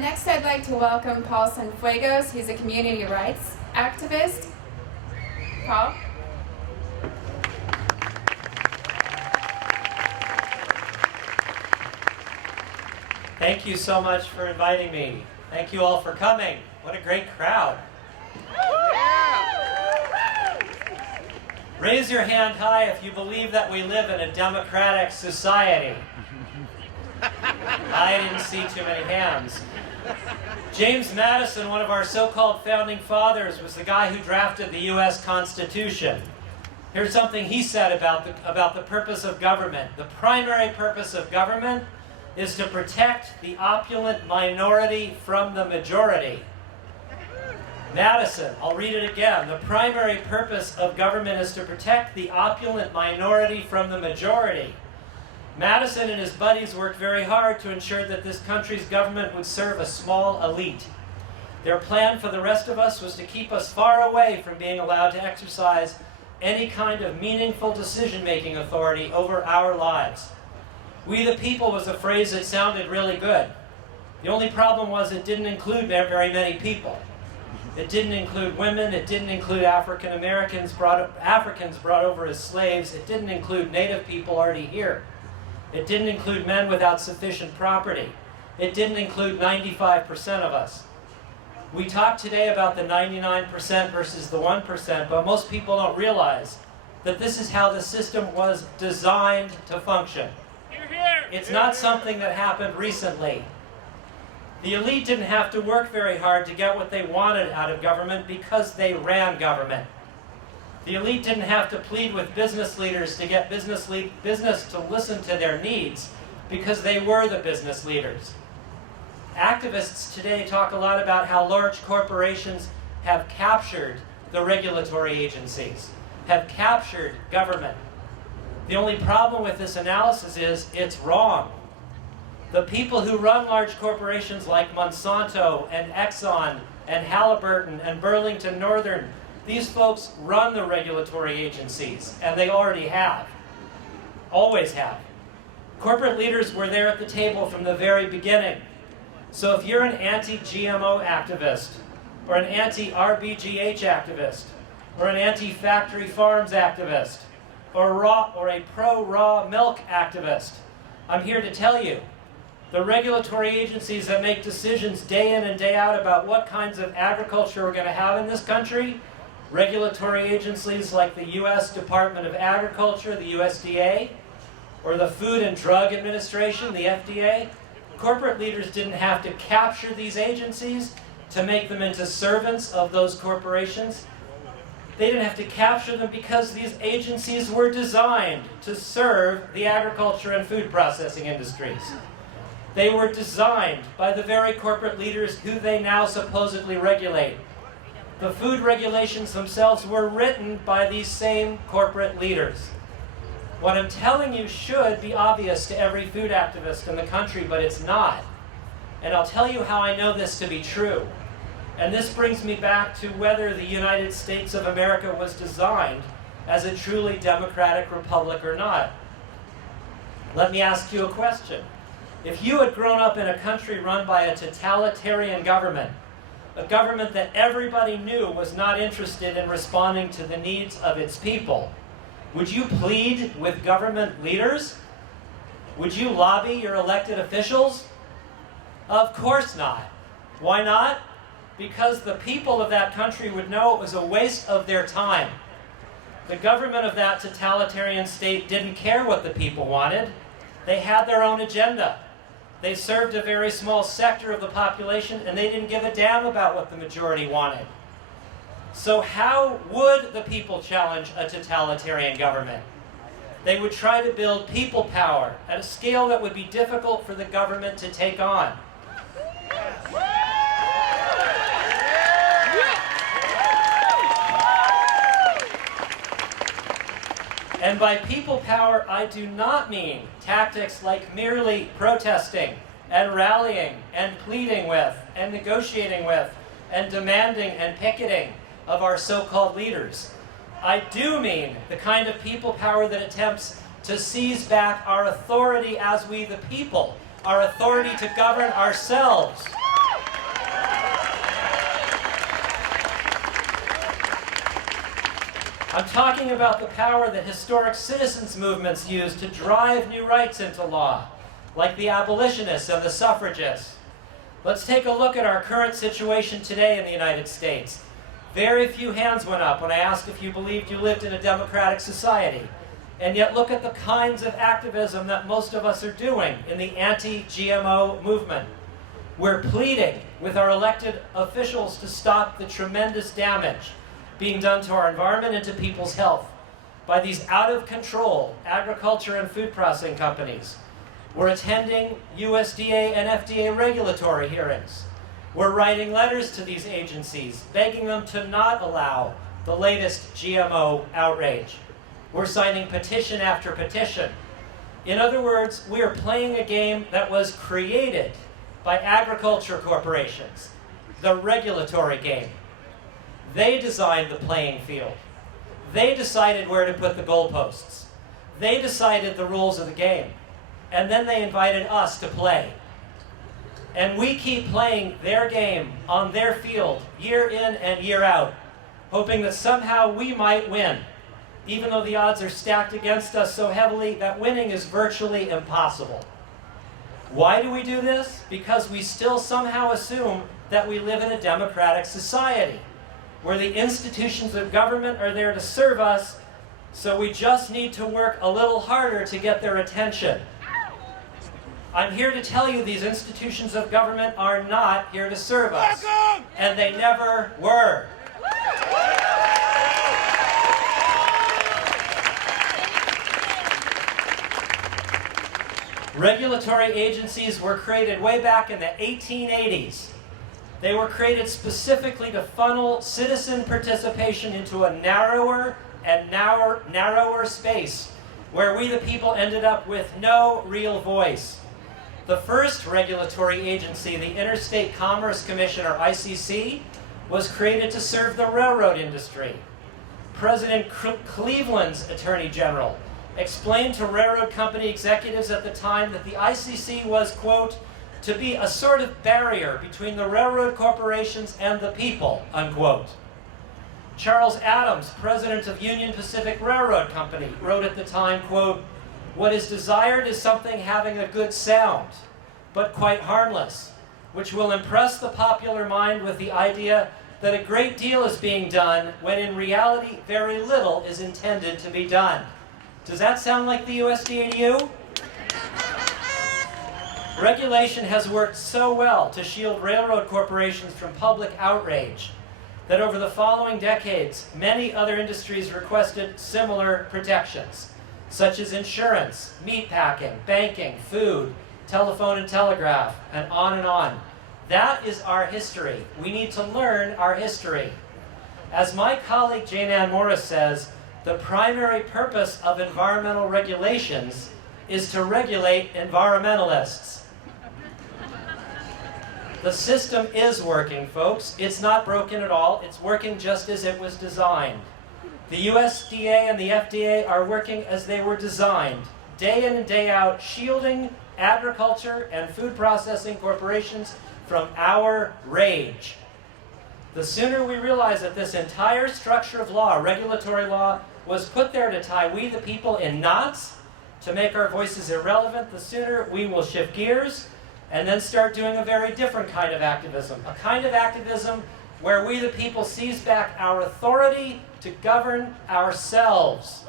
Next, I'd like to welcome Paul Cienfuegos. He's a community rights activist. Paul? Thank you so much for inviting me. Thank you all for coming. What a great crowd. Raise your hand high if you believe that we live in a democratic society. I didn't see too many hands. James Madison, one of our so-called founding fathers, was the guy who drafted the U.S. Constitution. Here's something he said about the purpose of government. The primary purpose of government is to protect the opulent minority from the majority. Madison, I'll read it again. The primary purpose of government is to protect the opulent minority from the majority. Madison and his buddies worked very hard to ensure that this country's government would serve a small elite. Their plan for the rest of us was to keep us far away from being allowed to exercise any kind of meaningful decision-making authority over our lives. We the people was a phrase that sounded really good. The only problem was it didn't include very many people. It didn't include women, it didn't include Africans brought over as slaves, it didn't include Native people already here. It didn't include men without sufficient property. It didn't include 95% of us. We talked today about the 99% versus the 1%, but most people don't realize that this is how the system was designed to function. It's not something that happened recently. The elite didn't have to work very hard to get what they wanted out of government because they ran government. The elite didn't have to plead with business leaders to get business to listen to their needs because they were the business leaders. Activists today talk a lot about how large corporations have captured the regulatory agencies, have captured government. The only problem with this analysis is it's wrong. The people who run large corporations like Monsanto and Exxon and Halliburton and Burlington Northern, these folks run the regulatory agencies, and they already have, always have. Corporate leaders were there at the table from the very beginning. So if you're an anti-GMO activist, or an anti-RBGH activist, or an anti-factory farms activist, or a pro-raw milk activist, I'm here to tell you, the regulatory agencies that make decisions day in and day out about what kinds of agriculture we're going to have in this country, regulatory agencies like the U.S. Department of Agriculture, the USDA, or the Food and Drug Administration, the FDA, corporate leaders didn't have to capture these agencies to make them into servants of those corporations. They didn't have to capture them because these agencies were designed to serve the agriculture and food processing industries. They were designed by the very corporate leaders who they now supposedly regulate. The food regulations themselves were written by these same corporate leaders. What I'm telling you should be obvious to every food activist in the country, but it's not. And I'll tell you how I know this to be true. And this brings me back to whether the United States of America was designed as a truly democratic republic or not. Let me ask you a question. If you had grown up in a country run by a totalitarian government, a government that everybody knew was not interested in responding to the needs of its people, would you plead with government leaders? Would you lobby your elected officials? Of course not. Why not? Because the people of that country would know it was a waste of their time. The government of that totalitarian state didn't care what the people wanted. They had their own agenda. They served a very small sector of the population, and they didn't give a damn about what the majority wanted. So how would the people challenge a totalitarian government? They would try to build people power at a scale that would be difficult for the government to take on. And by people power, I do not mean tactics like merely protesting and rallying and pleading with and negotiating with and demanding and picketing of our so-called leaders. I do mean the kind of people power that attempts to seize back our authority as we the people, our authority to govern ourselves. I'm talking about the power that historic citizens' movements used to drive new rights into law, like the abolitionists and the suffragists. Let's take a look at our current situation today in the United States. Very few hands went up when I asked if you believed you lived in a democratic society. And yet look at the kinds of activism that most of us are doing in the anti-GMO movement. We're pleading with our elected officials to stop the tremendous damage being done to our environment and to people's health by these out-of-control agriculture and food processing companies. We're attending USDA and FDA regulatory hearings. We're writing letters to these agencies, begging them to not allow the latest GMO outrage. We're signing petition after petition. In other words, we are playing a game that was created by agriculture corporations, the regulatory game. They designed the playing field. They decided where to put the goalposts. They decided the rules of the game. And then they invited us to play. And we keep playing their game on their field year in and year out, hoping that somehow we might win, even though the odds are stacked against us so heavily that winning is virtually impossible. Why do we do this? Because we still somehow assume that we live in a democratic society, where the institutions of government are there to serve us, so we just need to work a little harder to get their attention. I'm here to tell you these institutions of government are not here to serve us, and they never were. Regulatory agencies were created way back in the 1880s. They were created specifically to funnel citizen participation into a narrower and narrower space, where we the people ended up with no real voice. The first regulatory agency, the Interstate Commerce Commission, or ICC, was created to serve the railroad industry. President Cleveland's Attorney General explained to railroad company executives at the time that the ICC was, quote, to be a sort of barrier between the railroad corporations and the people, unquote. Charles Adams, president of Union Pacific Railroad Company, wrote at the time, quote, what is desired is something having a good sound, but quite harmless, which will impress the popular mind with the idea that a great deal is being done when in reality very little is intended to be done. Does that sound like the USDA to you? Regulation has worked so well to shield railroad corporations from public outrage that over the following decades, many other industries requested similar protections, such as insurance, meatpacking, banking, food, telephone and telegraph, and on and on. That is our history. We need to learn our history. As my colleague Jane Ann Morris says, the primary purpose of environmental regulations is to regulate environmentalists. The system is working, folks. It's not broken at all. It's working just as it was designed. The USDA and the FDA are working as they were designed, day in and day out, shielding agriculture and food processing corporations from our rage. The sooner we realize that this entire structure of law, regulatory law, was put there to tie we the people in knots, to make our voices irrelevant, the sooner we will shift gears and then start doing a very different kind of activism. A kind of activism where we the people seize back our authority to govern ourselves.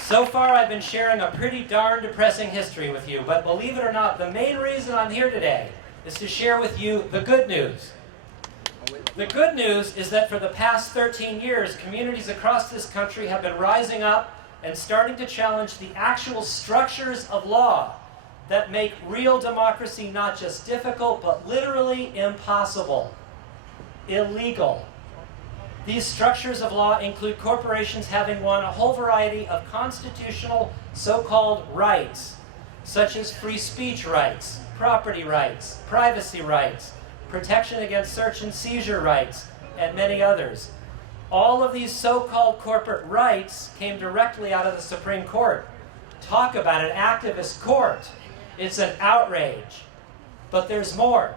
So far I've been sharing a pretty darn depressing history with you, but believe it or not, the main reason I'm here today is to share with you the good news. The good news is that for the past 13 years, communities across this country have been rising up and starting to challenge the actual structures of law that make real democracy not just difficult, but literally impossible, illegal. These structures of law include corporations having won a whole variety of constitutional so-called rights, such as free speech rights, property rights, privacy rights, protection against search and seizure rights, and many others. All of these so-called corporate rights came directly out of the Supreme Court. Talk about an activist court. It's an outrage. But there's more.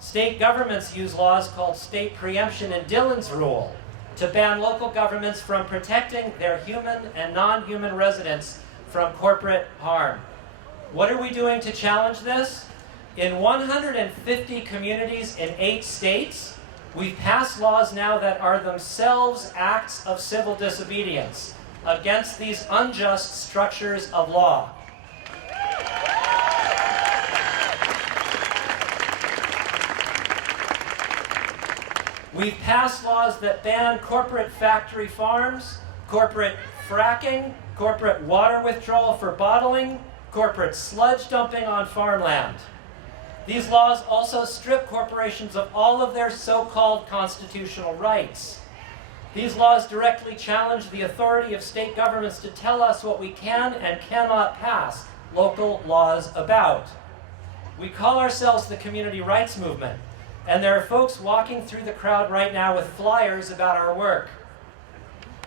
State governments use laws called state preemption and Dillon's rule to ban local governments from protecting their human and non-human residents from corporate harm. What are we doing to challenge this? In 150 communities in 8 states, we've passed laws now that are themselves acts of civil disobedience against these unjust structures of law. We've passed laws that ban corporate factory farms, corporate fracking, corporate water withdrawal for bottling, corporate sludge dumping on farmland. These laws also strip corporations of all of their so-called constitutional rights. These laws directly challenge the authority of state governments to tell us what we can and cannot pass local laws about. We call ourselves the community rights movement, and there are folks walking through the crowd right now with flyers about our work.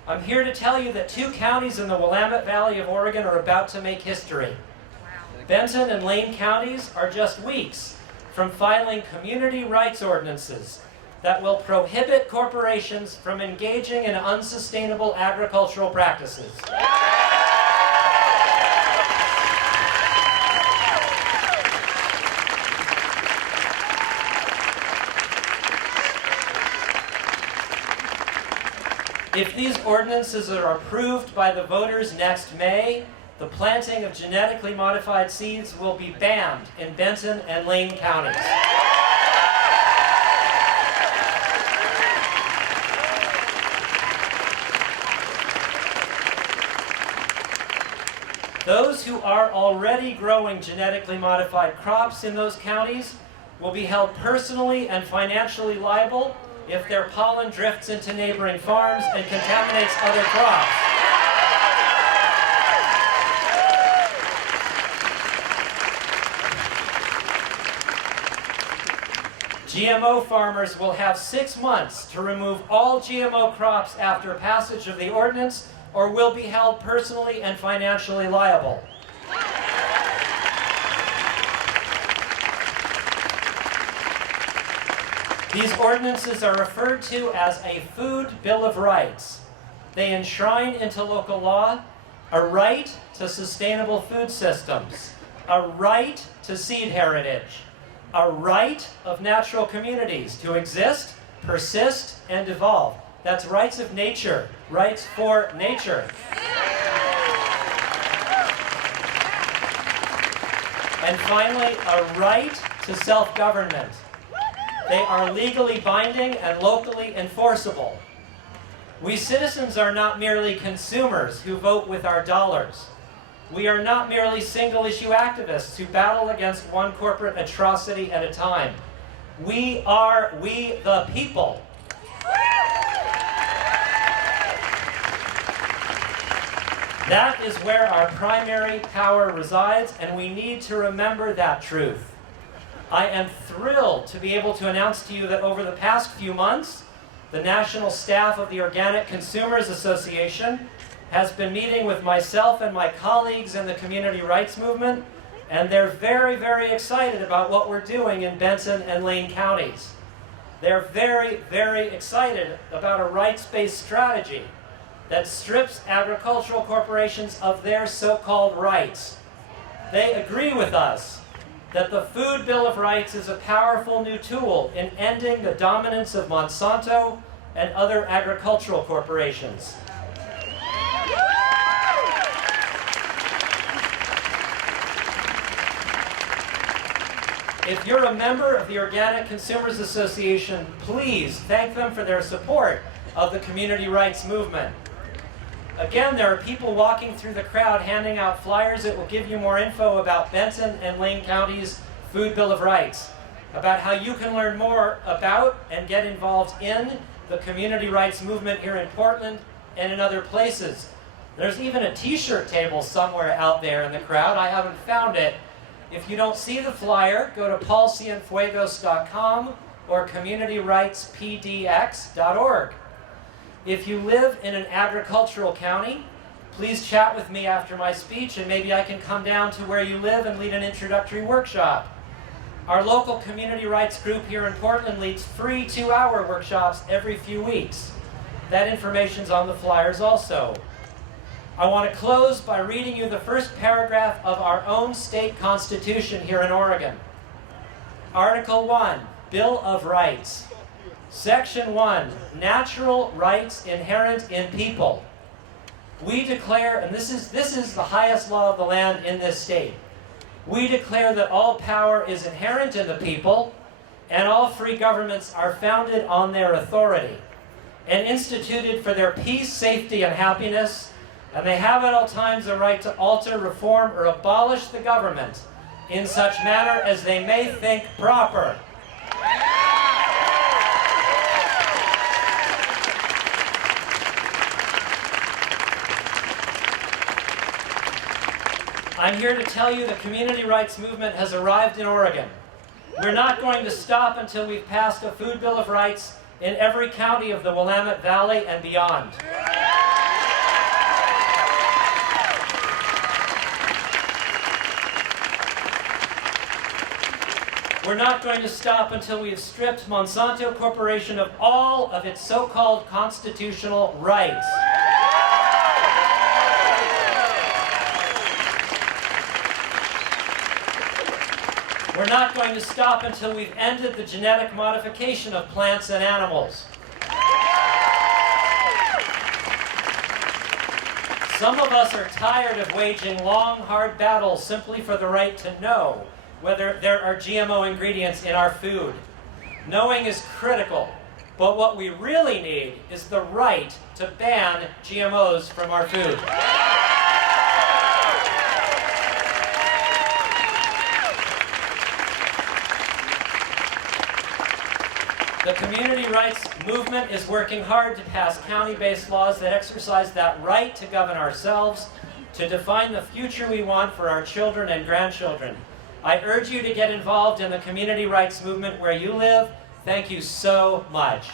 I'm here to tell you that 2 counties in the Willamette Valley of Oregon are about to make history. Benton and Lane counties are just weeks from filing community rights ordinances that will prohibit corporations from engaging in unsustainable agricultural practices. If these ordinances are approved by the voters next May, the planting of genetically modified seeds will be banned in Benton and Lane counties. Those who are already growing genetically modified crops in those counties will be held personally and financially liable if their pollen drifts into neighboring farms and contaminates other crops. GMO farmers will have 6 months to remove all GMO crops after passage of the ordinance, or will be held personally and financially liable. These ordinances are referred to as a food bill of rights. They enshrine into local law a right to sustainable food systems, a right to seed heritage, a right of natural communities to exist, persist, and evolve. That's rights of nature, rights for nature. And finally, a right to self-government. They are legally binding and locally enforceable. We citizens are not merely consumers who vote with our dollars. We are not merely single-issue activists who battle against one corporate atrocity at a time. We are we the people. That is where our primary power resides, and we need to remember that truth. I am thrilled to be able to announce to you that over the past few months, the national staff of the Organic Consumers Association has been meeting with myself and my colleagues in the community rights movement, and they're very, very excited about what we're doing in Benton and Lane counties. They're very, very excited about a rights-based strategy that strips agricultural corporations of their so-called rights. They agree with us that the Food Bill of Rights is a powerful new tool in ending the dominance of Monsanto and other agricultural corporations. If you're a member of the Organic Consumers Association, please thank them for their support of the community rights movement. Again, there are people walking through the crowd handing out flyers that will give you more info about Benton and Lane County's Food Bill of Rights, about how you can learn more about and get involved in the community rights movement here in Portland and in other places. There's even a t-shirt table somewhere out there in the crowd. I haven't found it. If you don't see the flyer, go to paulcienfuegos.com or communityrightspdx.org. If you live in an agricultural county, please chat with me after my speech and maybe I can come down to where you live and lead an introductory workshop. Our local community rights group here in Portland leads free 2-hour workshops every few weeks. That information's on the flyers also. I want to close by reading you the first paragraph of our own state constitution here in Oregon. Article 1, Bill of Rights. Section 1, natural rights inherent in people. We declare, and this is the highest law of the land in this state, we declare that all power is inherent in the people, and all free governments are founded on their authority, and instituted for their peace, safety, and happiness, and they have at all times a right to alter, reform, or abolish the government in such manner as they may think proper. I'm here to tell you the community rights movement has arrived in Oregon. We're not going to stop until we've passed a food bill of rights in every county of the Willamette Valley and beyond. We're not going to stop until we've stripped Monsanto Corporation of all of its so-called constitutional rights. We're not going to stop until we've ended the genetic modification of plants and animals. Some of us are tired of waging long, hard battles simply for the right to know whether there are GMO ingredients in our food. Knowing is critical, but what we really need is the right to ban GMOs from our food. The community rights movement is working hard to pass county-based laws that exercise that right to govern ourselves, to define the future we want for our children and grandchildren. I urge you to get involved in the community rights movement where you live. Thank you so much.